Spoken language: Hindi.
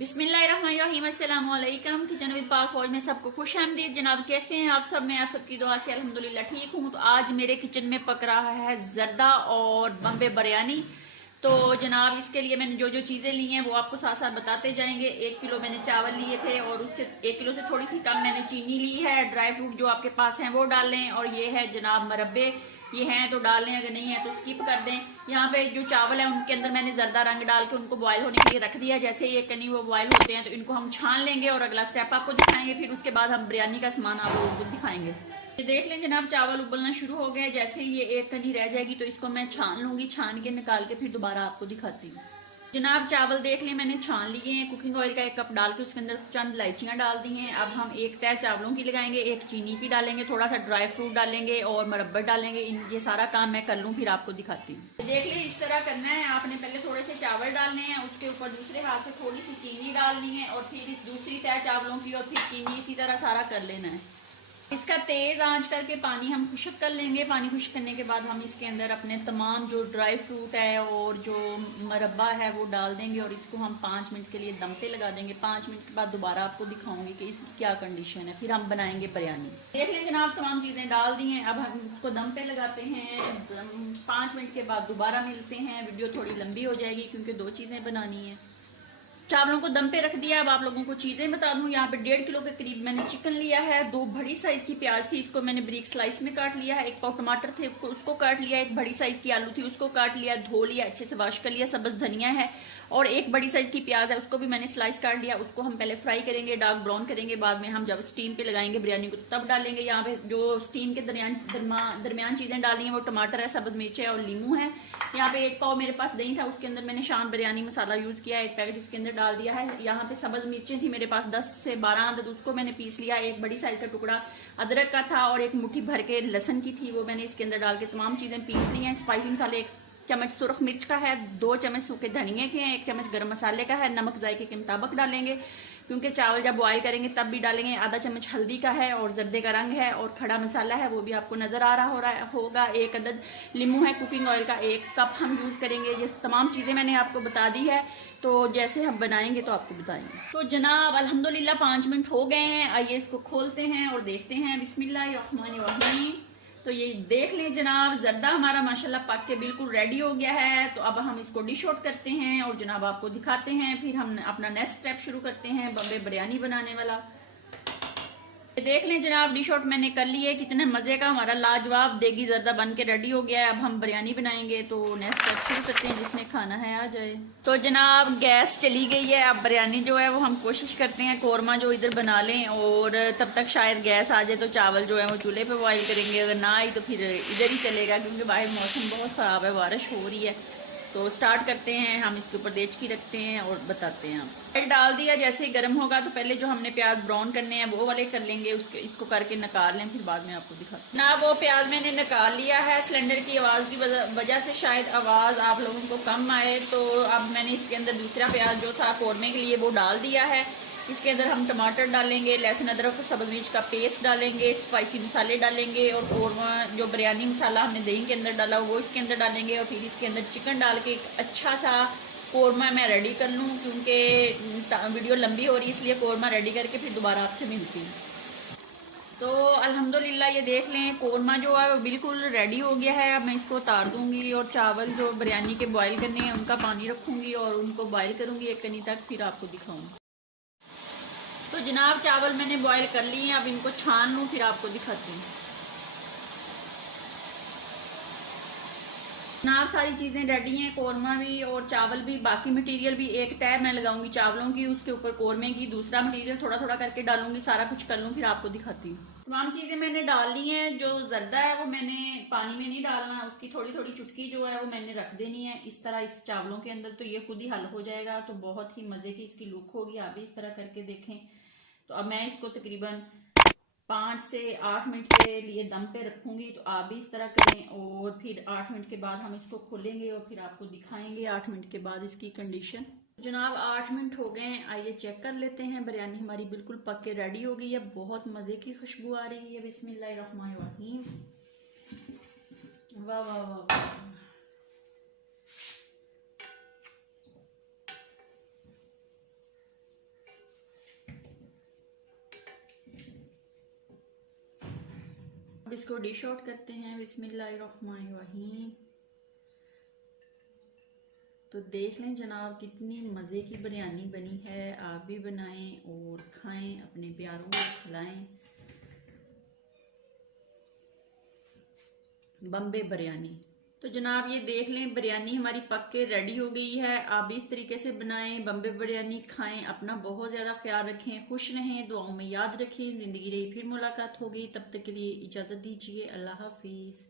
बिस्मिल्लाहिर्रहमानिर्रहीम, अस्सलाम वालेकुम। किचन विद पाक फौज में सबको खुश आमदीद। जनाब कैसे हैं आप सब? मैं आप सबकी दुआ से अल्हम्दुलिल्लाह ठीक हूँ। तो आज मेरे किचन में पक रहा है जर्दा और बम्बे बिरयानी। तो जनाब इसके लिए मैंने जो जो चीज़ें ली हैं वो आपको साथ साथ बताते जाएंगे। 1 किलो मैंने चावल लिए थे और उससे 1 किलो से थोड़ी सी कम मैंने चीनी ली है। ड्राई फ्रूट जो आपके पास हैं वो डाल लें। और ये है जनाब मरब्बे, ये हैं तो डाल लें, अगर नहीं है तो स्किप कर दें। यहाँ पे जो चावल है उनके अंदर मैंने जर्दा रंग डाल के उनको बॉयल होने के लिए रख दिया। जैसे ये कनी वो बॉयल होते हैं तो इनको हम छान लेंगे और अगला स्टेप आपको दिखाएंगे। फिर उसके बाद हम बिरयानी का सामान आपको दिखाएंगे। ये देख लें जनाब, चावल उबलना शुरू हो गए। जैसे ही ये एक कनी रह जाएगी तो इसको मैं छान लूंगी, छान के निकाल के फिर दोबारा आपको दिखाती हूँ। जनाब चावल देख लें मैंने छान लिए हैं। कुकिंग ऑयल का 1 कप डाल के उसके अंदर चंद इलायचियाँ डाल दी हैं। अब हम एक तय चावलों की लगाएंगे, एक चीनी की डालेंगे, थोड़ा सा ड्राई फ्रूट डालेंगे और मुरब्बत डालेंगे। ये सारा काम मैं कर लूँ फिर आपको दिखाती हूँ। देख लें इस तरह करना है आपने। पहले थोड़े से चावल डालने हैं, उसके ऊपर दूसरे हाथ से थोड़ी सी चीनी डालनी है और फिर इस दूसरी तय चावलों की और फिर चीनी, इसी तरह सारा कर लेना है। इसका तेज़ आंच करके पानी हम खुश्क कर लेंगे। पानी खुश्क करने के बाद हम इसके अंदर अपने तमाम जो ड्राई फ्रूट है और जो मरब्बा है वो डाल देंगे और इसको हम 5 मिनट के लिए दम पे लगा देंगे। 5 मिनट के बाद दोबारा आपको दिखाऊंगी कि इसकी क्या कंडीशन है, फिर हम बनाएंगे बिरयानी। देख लें जनाब तमाम चीज़ें डाल दी हैं। अब हम इसको दम पे लगाते हैं। 5 मिनट के बाद दोबारा मिलते हैं। वीडियो थोड़ी लंबी हो जाएगी क्योंकि 2 चीज़ें बनानी है। चावलों को दम पे रख दिया। अब आप लोगों को चीज़ें बता दूं, यहाँ पे 1.5 किलो के करीब मैंने चिकन लिया है। 2 बड़ी साइज की प्याज थी, इसको मैंने बारीक स्लाइस में काट लिया है। 1 पाव टमाटर थे उसको काट लिया। 1 बड़ी साइज की आलू थी उसको काट लिया, धो लिया, अच्छे से वॉश कर लिया। सब्ज धनिया है और 1 बड़ी साइज की प्याज है उसको भी मैंने स्लाइस काट लिया। उसको हम पहले फ्राई करेंगे, डार्क ब्राउन करेंगे। बाद में हम जब स्टीम पे लगाएंगे बिरयानी को तब डालेंगे। यहाँ पे जो स्टीम के दरमियान चीज़ें डाली हैं वो टमाटर है, सब्ज मिर्च है और लीमू है। यहाँ पे 1 पाव मेरे पास दही था, उसके अंदर मैंने शान बिरयानी मसाला यूज़ किया, 1 पैकेट इसके अंदर डाल दिया है। यहाँ पे सब्ज मिर्चें थी मेरे पास 10 से 12 अदद, उसको मैंने पीस लिया। 1 बड़ी साइज का टुकड़ा अदरक का था और 1 मुट्ठी भर के लहसन की थी, वो मैंने इसके अंदर डाल के तमाम चीज़ें पीस ली हैं। स्पाइसी मसाले 1 चम्मच सुरख मिर्च का है, 2 चम्मच सूखे धनिए के हैं, 1 चम्मच गरम मसाले का है। नमक जायके के मुताबिक डालेंगे क्योंकि चावल जब बॉयल करेंगे तब भी डालेंगे। आधा चम्मच हल्दी का है और जर्दे का रंग है और खड़ा मसाला है, वो भी आपको नज़र आ रहा होगा। 1 अदद लीमू है। कुकिंग ऑयल का 1 कप हम यूज़ करेंगे। ये तमाम चीज़ें मैंने आपको बता दी है, तो जैसे हम बनाएंगे तो आपको बताएंगे। तो जनाब अल्हम्दुलिल्लाह 5 मिनट हो गए हैं। आइए इसको खोलते हैं और देखते हैं। बिस्मिल्लाहिर्रहमानिर्रहीम। तो ये देख लें जनाब, जर्दा हमारा माशाल्लाह पक के बिल्कुल रेडी हो गया है। तो अब हम इसको डिश आउट करते हैं और जनाब आपको दिखाते हैं। फिर हम अपना नेक्स्ट स्टेप शुरू करते हैं बम्बे बिरयानी बनाने वाला। देख लें जनाब डिश आउट मैंने कर ली है। कितने मज़े का हमारा लाजवाब देगी जर्दा बन के रेडी हो गया है। अब हम बिरयानी बनाएंगे तो नेक्स्ट स्टेप शुरू करते हैं। जिसने खाना है आ जाए। तो जनाब गैस चली गई है। अब बिरयानी जो है वो हम कोशिश करते हैं कौरमा जो इधर बना लें और तब तक शायद गैस आ जाए तो चावल जो है वो चूल्हे पे बॉयल करेंगे। अगर ना आई तो फिर इधर ही चलेगा क्योंकि बाहर मौसम बहुत ख़राब है, बारिश हो रही है। तो स्टार्ट करते हैं। हम इसके ऊपर देचकी रखते हैं और बताते हैं। ऑयल डाल दिया। जैसे ही गर्म होगा तो पहले जो हमने प्याज ब्राउन करने हैं वो वाले कर लेंगे, उसके इसको करके निकाल लें, फिर बाद में आपको दिखाते हैं। ना वो प्याज मैंने निकाल लिया है। सिलेंडर की आवाज़ की वजह से शायद आवाज़ आप लोगों को कम आए, तो अब मैंने इसके अंदर दूसरा प्याज जो था कौरमे के लिए वो डाल दिया है। इसके अंदर हम टमाटर डालेंगे, लहसुन अदरक और सब्ज़ मिर्च का पेस्ट डालेंगे, स्पाइसी मसाले डालेंगे और कौरमा जो बिरयानी मसाला हमने दही के अंदर डाला वो इसके अंदर डालेंगे। और फिर इसके अंदर चिकन डाल के एक अच्छा सा कौरमा मैं रेडी कर लूँ क्योंकि वीडियो लंबी हो रही है, इसलिए कौरमा रेडी करके फिर दोबारा आपसे मिलती हूँ। तो अल्हम्दुलिल्लाह ये देख लें कौरमा जो है वो बिल्कुल रेडी हो गया है। अब मैं इसको उतार दूंगी और चावल जो बिरयानी के बॉयल करने हैं उनका पानी रखूँगी और उनको बॉयल करूँगी 1 कनी तक, फिर आपको दिखाऊँगी। तो जनाब चावल मैंने बॉईल कर लिए हैं, अब इनको छान लूँ फिर आपको दिखाती हूँ। जनाब सारी चीज़ें रेडी हैं, कौरमा भी और चावल भी। बाकी मटेरियल भी एक तय मैं लगाऊंगी चावलों की, उसके ऊपर कौरमे की दूसरा मटेरियल थोड़ा थोड़ा करके डालूंगी। सारा कुछ कर लूँ फिर आपको दिखाती हूँ। तमाम चीज़ें मैंने डाल ली हैं। जो जर्दा है वो मैंने पानी में नहीं डालना, उसकी थोड़ी थोड़ी चुटकी जो है वो मैंने रख देनी है इस तरह इस चावलों के अंदर, तो ये खुद ही हल हो जाएगा। तो बहुत ही मज़े की इसकी लुक होगी, आप भी इस तरह करके देखें। तो अब मैं इसको तकरीबन 5 से 8 मिनट के लिए दम पे रखूंगी, तो आप भी इस तरह करें। और फिर 8 मिनट के बाद हम इसको खोलेंगे और फिर आपको दिखाएंगे 8 मिनट के बाद इसकी कंडीशन। जनाब 8 मिनट हो गए हैं, आइए चेक कर लेते हैं। बिरयानी हमारी बिल्कुल पक के रेडी हो गई है। बहुत मज़े की खुशबू आ रही है। बिस्मिल्लाहिर्रहमानिर्रहीम। वाह वाह वाह। अब इसको डिश आउट करते हैं। बिस्मिल्लाहिर्रहमानिर्रहीम। तो देख लें जनाब कितनी मज़े की बिरयानी बनी है। आप भी बनाएं और खाएं, अपने प्यारों को खिलाएं। बम्बे बिरयानी। तो जनाब ये देख लें बिरयानी हमारी पक के रेडी हो गई है। आप भी इस तरीके से बनाएं, बम्बे बिरयानी खाएं। अपना बहुत ज़्यादा ख्याल रखें, खुश रहें, दुआओं में याद रखें। ज़िंदगी रही फिर मुलाकात होगी, तब तक के लिए इजाज़त दीजिए। अल्लाह हाफिज़।